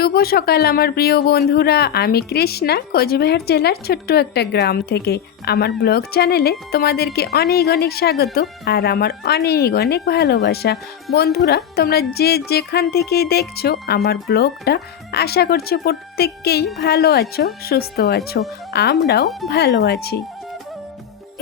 শুভ সকাল, আমার প্রিয় বন্ধুরা। আমি কৃষ্ণা, কোচবিহার জেলার ছোট্ট একটা গ্রাম থেকে। আমার ব্লগ চ্যানেলে তোমাদেরকে অনেক অনেক স্বাগত আর আমার অনেক অনেক ভালোবাসা। বন্ধুরা, তোমরা যে যেখান থেকেই দেখছ আমার ব্লগটা, আশা করছি প্রত্যেককেই ভালো আছো, সুস্থ আছো। আমরাও ভালো আছি।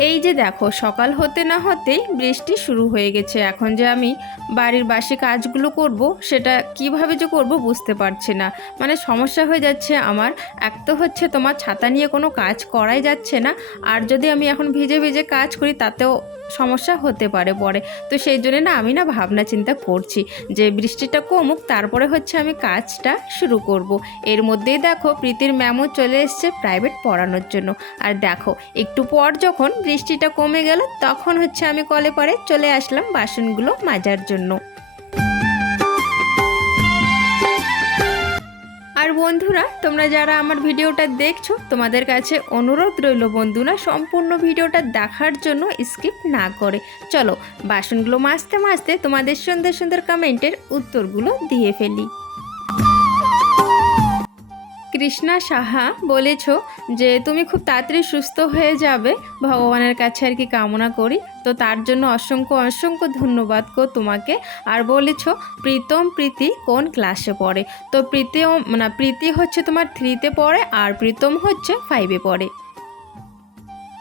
এই যে দেখো, সকাল হতে না হতেই বৃষ্টি শুরু হয়ে গেছে। এখন যে আমি বাড়ির বাসি কাজগুলো করব, সেটা কীভাবে যে করব বুঝতে পারছি না। মানে সমস্যা হয়ে যাচ্ছে আমার। এক তো হচ্ছে তোমার ছাতা নিয়ে কোনো কাজ করাই যাচ্ছে না। আর যদি আমি এখন ভিজে ভিজে কাজ করি, তাতেও সমস্যা হতে পারে পরে। তো সেই জন্য না আমি না ভাবনা চিন্তা করছি যে বৃষ্টিটা কমুক, তারপরে হচ্ছে আমি কাজটা শুরু করব। এর মধ্যেই দেখো প্রীতির ম্যামও চলে এসছে প্রাইভেট পড়ানোর জন্য। আর দেখো, একটু পর যখন বৃষ্টিটা কমে গেল, তখন হচ্ছে আমি কলে পরে চলে আসলাম বাসনগুলো মাজার জন্য। বন্ধুরা, তোমরা যারা আমার ভিডিওটা দেখছ, তোমাদের কাছে অনুরোধ রইল বন্ধুরা, সম্পূর্ণ ভিডিওটা দেখার জন্য স্কিপ না করে। চলো, বাসনগুলো মাজতে মাজতে তোমাদের সুন্দর সুন্দর কমেন্টের উত্তরগুলো দিয়ে ফেলি। কৃষ্ণা সাহা বলেছ যে তুমি খুব তাড়াতাড়ি সুস্থ হয়ে যাবে। ভগবানের কাছে আর কি কামনা করি। তো তার জন্য অসংখ্য অসংখ্য ধন্যবাদ গো তোমাকে। আর বলেছ, প্রীতম প্রীতি কোন ক্লাসে পড়ে? তো প্রীতি মানে প্রীতি হচ্ছে তোমার থ্রিতে পড়ে আর প্রীতম হচ্ছে ফাইভে পড়ে।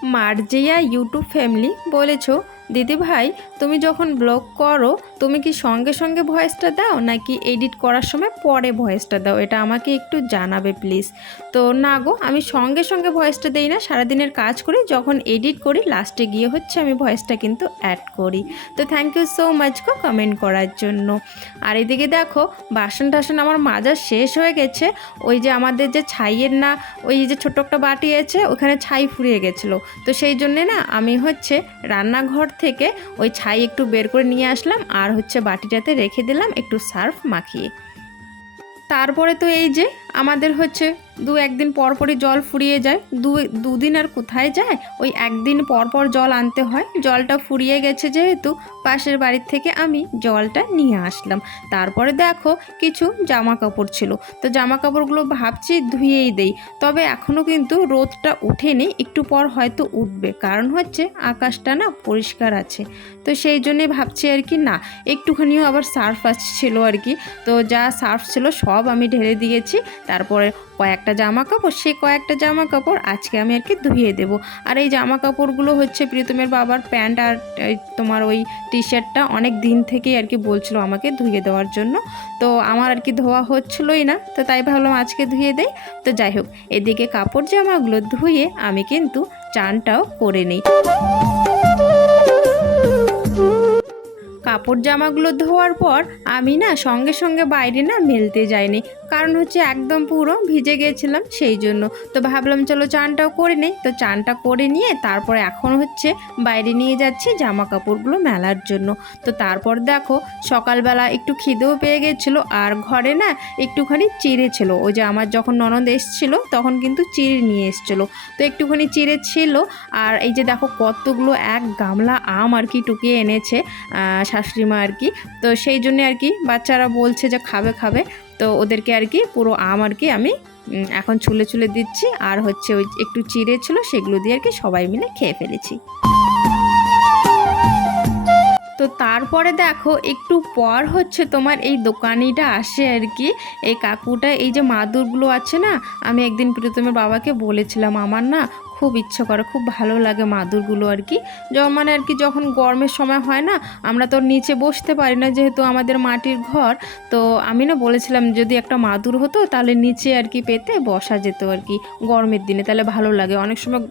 মার্জিয়া ইউটিউব ফ্যামিলি বলেছ দিদি ভাই তুমি যখন ব্লগ করো, তুমি কি সঙ্গে সঙ্গে ভয়েসটা দাও, নাকি এডিট করার সময় পরে ভয়েসটা দাও? এটা আমাকে একটু জানাবে, প্লিজ। তো না গো, আমি সঙ্গে সঙ্গে ভয়েসটা দেই না, সারাদিনের কাজ করি যখন এডিট করি, লাস্টে গিয়ে হচ্ছে আমি ভয়েসটা কিন্তু অ্যাড করি। তো থ্যাংক ইউ সো মাচ গো কমেন্ট করার জন্য। আর এদিকে দেখো, বাসন টাসন আমার মাজা শেষ হয়ে গেছে। ওই যে আমাদের যে ছাইয়ের না, ওই যে ছোট্ট একটা বাটি আছে, ওখানে ছাই ফুরিয়ে গেছিল। তো সেই জন্যে না, আমি হচ্ছে রান্নাঘর থেকে ওই ছাই একটু বের করে নিয়ে আসলাম আর হচ্ছে বাটিটাতে রেখে দিলাম একটু সার্ফ মাখিয়ে। তারপরে তো এই যে আমাদের হচ্ছে দু একদিন পর পরই জল ফুরিয়ে যায়। দু, দুদিন আর কোথায় যায়? ওই একদিন পর পর জল আনতে হয়। জলটা ফুরিয়ে গেছে যেহেতু, পাশের বাড়ির থেকে আমি জলটা নিয়ে আসলাম। তারপরে দেখো কিছু জামা কাপড় ছিল। তো জামা কাপড়গুলো ভাবছি ধুয়েই দেই। তবে এখনও কিন্তু রোদটা উঠেনি একটু পর হয়তো উঠবে। কারণ হচ্ছে আকাশটা না পরিষ্কার আছে। তো সেই জন্যে ভাবছি আর কি না, একটুখানিও আবার সার্ফ আসছিল আর কি। তো যা সার্ফ ছিল সব আমি ঢেলে দিয়েছি। তারপরে কয়েকটা জামা কাপড় সেই কয়েকটা জামা কাপড় আজকে আমি আর কি ধুয়ে দেবো। আর এই জামা কাপড়গুলো হচ্ছে প্রীতমের বাবার প্যান্ট আর তোমার ওই টি শার্টটা অনেক দিন থেকেই আর কি বলছিল আমাকে ধুয়ে দেওয়ার জন্য। তো আমার আর কি ধোয়া হচ্ছিলোই না, তো তাই ভাবলাম আজকে ধুয়ে দেই। তো যাই হোক, এদিকে কাপড় জামাগুলো ধুয়ে আমি কিন্তু চানটাও করে নিই। কাপড় জামাগুলো ধোয়ার পর আমি না সঙ্গে সঙ্গে বাইরে না মেলতে যাইনি। কারণ হচ্ছে একদম পুরো ভিজে গেছিলাম সেই জন্য। তো ভাবলাম চলো চানটাও করে নেই। তো চানটা করে নিয়ে তারপর এখন হচ্ছে বাইরে নিয়ে যাচ্ছি জামা কাপড়গুলো মেলার জন্য। তো তারপর দেখো সকালবেলা একটু খিদেও পেয়ে গেছিল আর ঘরে না একটুখানি চিড়ে ছিল। ওই যে আমার যখন ননদ এসছিল তখন কিন্তু চিড়ে নিয়ে এসছিলো। তো একটুখানি চিড়ে ছিল আর এই যে দেখো কতগুলো এক গামলা আম আর কি টুকিয়ে এনেছে। আহ, শাশুড়ি মা আর কি। তো সেই জন্যে আর কি বাচ্চারা বলছে যে খাবে খাবে। তো ওদেরকে আর কি পুরো আম আর কি আমি এখন ছুলে ছুলে দিচ্ছি। আর হচ্ছে ওই একটু চিড়ে ছিল সেগুলো দিয়ে আর কি সবাই মিলে খেয়ে ফেলেছি। তো তারপরে দেখো একটু পর হচ্ছে তোমার এই দোকানিটা আসে আর কি। এই কাকুটা এই যে মাদুরগুলো আছে না আমি একদিন প্রীতমের বাবাকে বলেছিলাম আমার না খুব ইচ্ছে করে, খুব ভালো লাগে মাদুরগুলো আর কি। মানে আর কি যখন গরমের সময় হয় না, আমরা তো নিচে বসতে পারি না যেহেতু আমাদের মাটির ঘর। তো আমি না বলেছিলাম যদি একটা মাদুর হতো তাহলে নিচে আর কি পেতে বসা যেত আর কি গরমের দিনে, তাহলে ভালো লাগে। অনেক সময়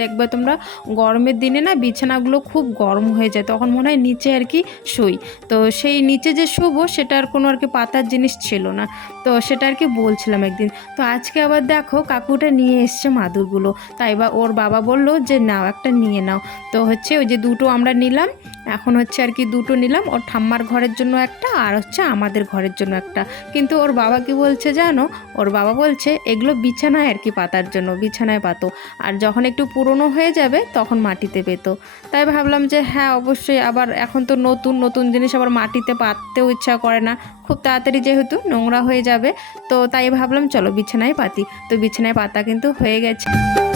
দেখবে তোমরা গরমের দিনে না বিছানাগুলো খুব গরম হয়ে যায়, তখন মনে হয় নিচে আর কি শুই। তো সেই নিচে যে শুবো সেটার কোনো আর কি পাতার জিনিস ছিল না। তো সেটা আর কি বলছিলাম একদিন। তো আজকে আবার দেখো কাকুটা নিয়ে এসছে মাদুরগুলো। তাই বা ওর বাবা বলল যে, নাও, একটা নিয়ে নাও। তো হচ্ছে ওই যে দুটো আমরা নিলাম। এখন হচ্ছে আর কি দুটো নিলাম। ওর ঠাম্মার ঘরের জন্য একটা আর হচ্ছে আমাদের ঘরের জন্য একটা। কিন্তু ওর বাবা কি বলছে জানো? ওর বাবা বলছে, এগুলো বিছানায় আর কি পাতার জন্য, বিছানায় পাতো। আর যখন একটু পুরনো হয়ে যাবে, তখন মাটিতে পেতো। তাই ভাবলাম যে হ্যাঁ অবশ্যই। আবার এখন তো নতুন নতুন জিনিস আবার মাটিতে পাততেও ইচ্ছা করে না। খুব তাড়াতাড়ি যেহেতু নোংরা হয়ে যাবে, তো তাই ভাবলাম, চলো বিছানায় পাতি। তো বিছানায় পাতা কিন্তু হয়ে গেছে।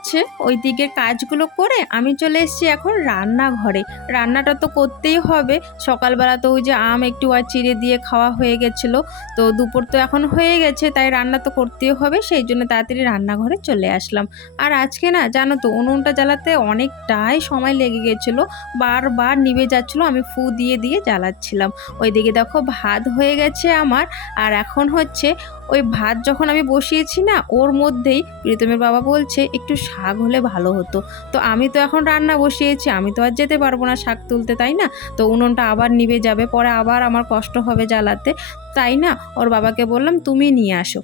হচ্ছে। ওই দিকের কাজগুলো করে আমি চলে এসেছি এখন রান্নাঘরে। রান্নাটা তো করতেই হবে। সকালবেলা তো ওই যে আম একটু আর চিড়ে দিয়ে খাওয়া হয়ে গেছিল। তো দুপুর তো এখন হয়ে গেছে, তাই রান্না তো করতেই হবে। সেই জন্য তাড়াতাড়ি রান্নাঘরে চলে আসলাম। আর আজকে না, জানো তো, উনুনটা জ্বালাতে অনেকটাই সময় লেগে গেছিল। বারবার নিভে যাচ্ছিল, আমি ফু দিয়ে দিয়ে জ্বালাচ্ছিলাম। ওইদিকে দেখো ভাত হয়ে গেছে আমার। আর এখন হচ্ছে ওই ভাত যখন আমি বসিয়েছি না, ওর মধ্যেই প্রীতমের বাবা বলছে, একটু শাক হলে ভালো হতো। তো আমি তো এখন রান্না বসিয়েছি, আমি তো আর যেতে পারব না শাক তুলতে, তাই না? তো উনুনটা আবার নিবে যাবে, পরে আবার আমার কষ্ট হবে জ্বালাতে। তাই না? ওর বাবাকে বললাম, তুমি নিয়ে আসো।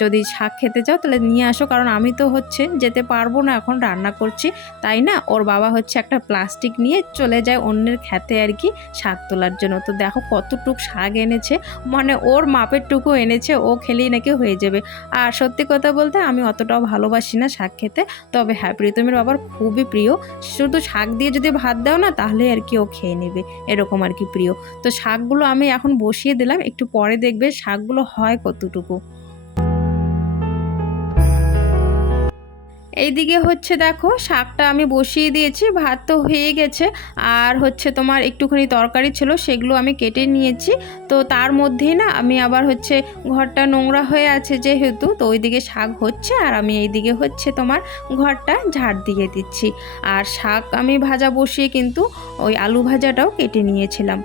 যদি শাক খেতে চাও তাহলে নিয়ে আসো, কারণ আমি তো হচ্ছে যেতে পারব না, এখন রান্না করছি। তাই না? ওর বাবা হচ্ছে একটা প্লাস্টিক নিয়ে চলে যায় অন্যের খেতে আর কি, শাক তোলার জন্য। তো দেখো কতটুক শাক এনেছে মানে ওর মাপের টুকু এনেছে, ও খেলেই নাকি হয়ে যাবে। আর সত্যি কথা বলতে আমি অতটাও ভালোবাসি না শাক খেতে, তবে হ্যাঁ প্রীতমের বাবার খুবই প্রিয়। শুধু শাক দিয়ে যদি ভাত দাও না, তাহলে আর কি ও খেয়ে নেবে, এরকম আর কি প্রিয়। তো শাকগুলো আমি এখন বসিয়ে দিলাম, একটু পরে দেখবে শাকগুলো হয় কতটুকু। এইদিকে হচ্ছে দেখো, শাকটা আমি বসিয়ে দিয়েছি, ভাত তো হয়ে গেছে। আর হচ্ছে তোমার একটুখানি তরকারি ছিল, সেগুলো আমি কেটে নিয়েছি। তো তার মধ্যেই না, আমি আবার হচ্ছে ঘরটা নোংরা হয়ে আছে যেহেতু, তো ওইদিকে শাক হচ্ছে আর আমি এইদিকে হচ্ছে তোমার ঘরটা ঝাড় দিয়ে দিচ্ছি। আর শাক আমি ভাজা বসিয়ে কিন্তু ওই আলু ভাজাটাও কেটে নিয়েছিলাম।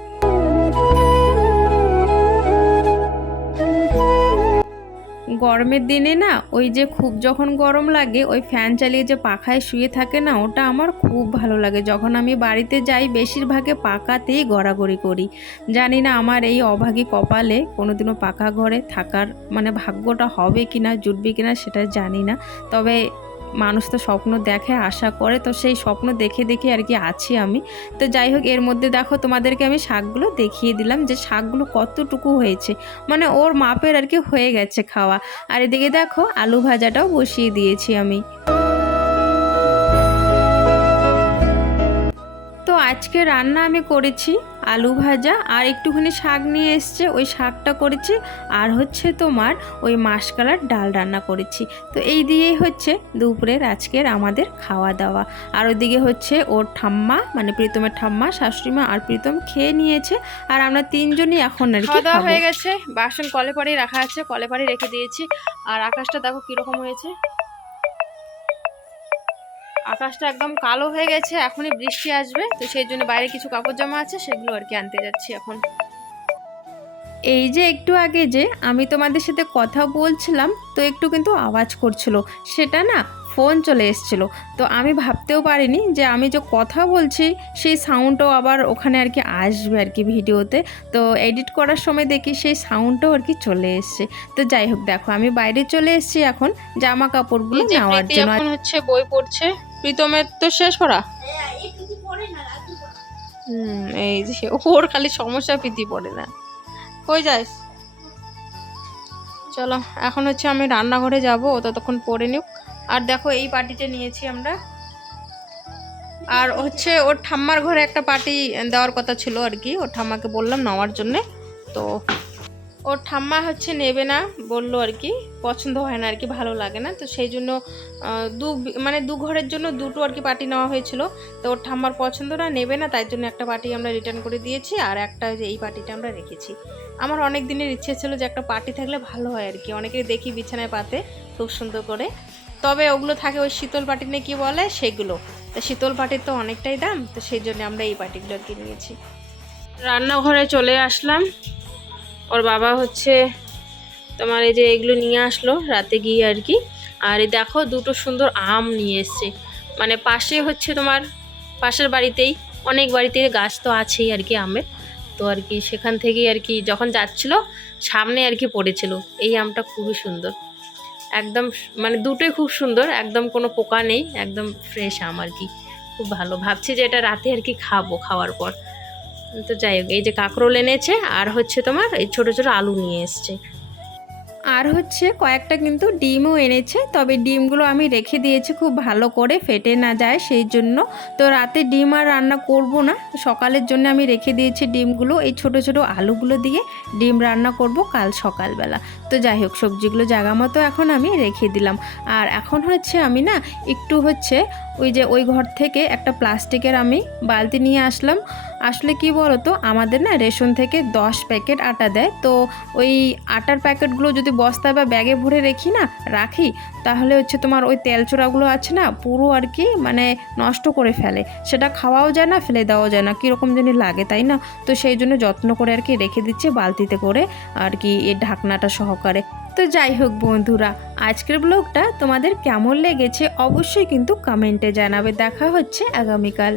গরমের দিনে না, ওই যে খুব যখন গরম লাগে, ওই ফ্যান চালিয়ে যে পাখায় শুয়ে থাকে না, ওটা আমার খুব ভালো লাগে। যখন আমি বাড়িতে যাই, বেশিরভাগে পাকাতেই গড়াগড়ি করি। জানি না আমার এই অভাগী কপালে কোনোদিনও পাকা ঘরে থাকার মানে ভাগ্যটা হবে কি না জুটবে কি না সেটা জানি না। তবে মানুষ তো স্বপ্ন দেখে, আশা করে, তো সেই স্বপ্ন দেখে দেখে আর কি আছি আমি। তো যাই হোক, এর মধ্যে দেখো তোমাদেরকে আমি শাকগুলো দেখিয়ে দিলাম যে শাকগুলো কতটুকু হয়েছে। মানে ওর মাপের আর কি হয়ে গেছে খাওয়া। আর এদিকে দেখো আলু ভাজাটাও বসিয়ে দিয়েছি আমি। তো আজকে রান্না আমি করেছি আলু ভাজা আর একটুখানি শাক নিয়ে এসছে ওই শাকটা করেছি। আর হচ্ছে তোমার ওই মাসকালার ডাল রান্না করেছি। তো এই দিয়েই হচ্ছে দুপুরের আজকের আমাদের খাওয়া দাওয়া। আর ওইদিকে হচ্ছে ওর ঠাম্মা মানে প্রীতমের ঠাম্মা শাশুড়িমা আর প্রীতম খেয়ে নিয়েছে। আর আমরা তিনজনই এখন আর কি হয়ে গেছে। বাসন কলে পাড়েই রাখা আছে কলে পাড়ে রেখে দিয়েছি। আর আকাশটা দেখো কীরকম হয়েছে। আকাশটা একদম কালো হয়ে গেছে এখনই বৃষ্টি আসবে। তো সেই জন্য বাইরে কিছু কাপড় জামা আছে সেগুলো আর কি আনতে যাচ্ছি এখন। এই যে একটু আগে যে আমি তোমাদের সাথে কথা বলছিলাম তো একটু কিন্তু আওয়াজ করছিল। সেটা না ফোন চলে এসছিল। তো আমি ভাবতেও পারিনি যে আমি যে কথা বলছি সেই সাউন্ডটাও আবার ওখানে আর কি আসবে আর কি ভিডিওতে। তো এডিট করার সময় দেখি সেই সাউন্ডটাও আর কি চলে এসছে। তো যাই হোক দেখো আমি বাইরে চলে এসেছি এখন জামা কাপড়গুলো নেওয়ার জন্য। হচ্ছে বই পড়ছে। প্রীতমের তো শেষ পড়া? হুম, এই যে ওর খালি সমস্যা প্রীতি পড়ে না। কই যাস? চলো, এখন হচ্ছে আমি রান্নাঘরে যাব ততক্ষণ পড়ে নিক আর দেখো, এই পার্টিটা নিয়েছি আমরা। আর হচ্ছে ওর ঠাম্মার ঘরে একটা পার্টি দেওয়ার কথা ছিল আর কি, ওর ঠাম্মাকে বললাম নেওয়ার জন্যে। তো ওর ঠাম্মা হচ্ছে নেবে না বলল আর কি, পছন্দ হয় না আর কি, ভালো লাগে না। তো সেই জন্য দু মানে দু ঘরের জন্য দুটো আর কি পার্টি নেওয়া হয়েছিল। তো ওর ঠাম্মার পছন্দ না, নেবে না, তাই জন্য একটা পার্টি আমরা রিটার্ন করে দিয়েছি আর একটা যে এই পার্টিটা আমরা রেখেছি। আমার অনেক দিনের ইচ্ছে ছিল যে একটা পার্টি থাকলে ভালো হয় আর কি, অনেকেই দেখি বিছানায় পাতে খুব সুন্দর করে। তবে ওগুলো থাকে ওই শীতল পাটি নিয়ে কী বলে সেগুলো। তো শীতল পাটির তো অনেকটাই দাম, তো সেই জন্য আমরা এই পাটিগুলো আর কি নিয়েছি। রান্নাঘরে চলে আসলাম। ওর বাবা হচ্ছে তোমার এই যে এগুলো নিয়ে আসলো রাতে গিয়ে আর কি। আর এই দেখো দুটো সুন্দর আম নিয়ে এসছে। মানে পাশে হচ্ছে তোমার পাশের বাড়িতেই অনেক বাড়িতে গাছ তো আছেই আর কি আমের। তো আর কি সেখান থেকেই আর কি যখন যাচ্ছিল, সামনে আর কি পড়েছিল। এই আমটা খুবই সুন্দর। একদম মানে দুটোই খুব সুন্দর, একদম কোনো পোকা নেই, একদম ফ্রেশ আম আর কি। খুব ভালো। ভাবছি যে এটা রাতে আর কি খাব খাওয়ার পর। তো যাই হোক, এই যে কাঁকরোল এনেছে, আর হচ্ছে তোমার এই ছোটো ছোটো আলু নিয়ে এসছে। আর হচ্ছে কয়েকটা কিন্তু ডিমও এনেছে, তবে ডিমগুলো আমি রেখে দিয়েছি খুব ভালো করে, ফেটে না যায় সেই জন্য। তো রাতে ডিম আর রান্না করব না, সকালের জন্য আমি রেখে দিয়েছি ডিমগুলো, এই ছোট ছোট আলুগুলো দিয়ে ডিম রান্না করব কাল সকালবেলা। তো যাই হোক, সবজিগুলো জায়গা মতো এখন আমি রেখে দিলাম। আর এখন হচ্ছে আমি না, একটু হচ্ছে ওই যে ওই ঘর থেকে একটা প্লাস্টিকের আমি বালতি নিয়ে আসলাম। আসলে কি বলো তো আমাদের না রেশন থেকে দশ প্যাকেট আটা দেয়। তো ওই আটার প্যাকেটগুলো যদি বস্তায় বা ব্যাগে ভরে রেখি না, রাখি, তাহলে হচ্ছে তোমার ওই তেল চোরাগুলো আছে না, পুরো আর কি মানে নষ্ট করে ফেলে। সেটা খাওয়াও যায় না, ফেলে দেওয়াও যায় না। কীরকম জানি লাগে, তাই না? তো সেই জন্য যত্ন করে আর কি রেখে দিচ্ছে বালতিতে করে আর কি এই ঢাকনাটা সহকারে। তো যাই হোক বন্ধুরা, আজকের ব্লগটা তোমাদের কেমন লেগেছে অবশ্যই কিন্তু কমেন্টে জানাবে। দেখা হচ্ছে আগামীকাল।